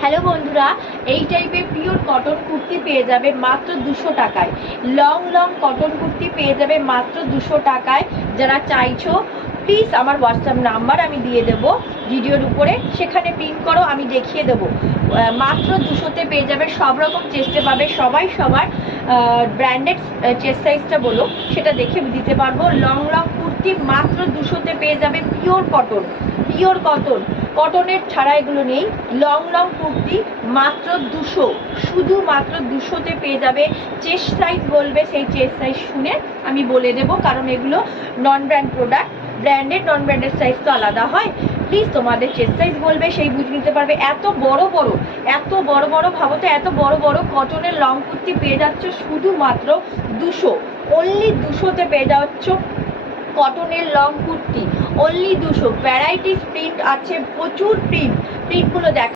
Hello বন্ধুরা, এই টাইপের পিওর কটন কুর্তি পেয়ে যাবে মাত্র 200 টাকায়। লং কটন কুর্তি পেয়ে যাবে মাত্র 200 টাকায়। যারা চাইছো প্লিজ আমার হোয়াটসঅ্যাপ নাম্বার আমি দিয়ে দেবো ভিডিওর উপরে, সেখানে পিন করো, আমি দেখিয়ে দেবো। মাত্র 200-তে পেয়ে যাবে। সব রকম চেস্টে পাবে, সবাই সবার ব্র্যান্ডেড চেস্ট সাইজটা বলো সেটা দেখে দিতে পারবো। লং কুর্তি মাত্র 200-তে পেয়ে যাবে। পিওর কটনের ছাড়া এগুলো নেই। লং কুর্তি মাত্র 200, শুধুমাত্র 200-তে পেয়ে যাবে। চেস্ট সাইজ বলবে, সেই চেস্ট সাইজ শুনে আমি বলে দেবো, কারণ এগুলো নন brand product. Branded non branded size তো আলাদা হয়। প্লিজ তোমাদের চেস্ট সাইজ বলবে, সেই বুঝে নিতে পারবে। এত বড় ভাবো তো, এত বড় কটনের লং কুর্তি পেয়ে যাচ্ছ শুধুমাত্র 200, অনলি 200-তে পেয়ে যাচ্ছ কটনের long kurti, only 200। Varieties print আছে, প্রচুর প্রিন্টগুলো দেখ।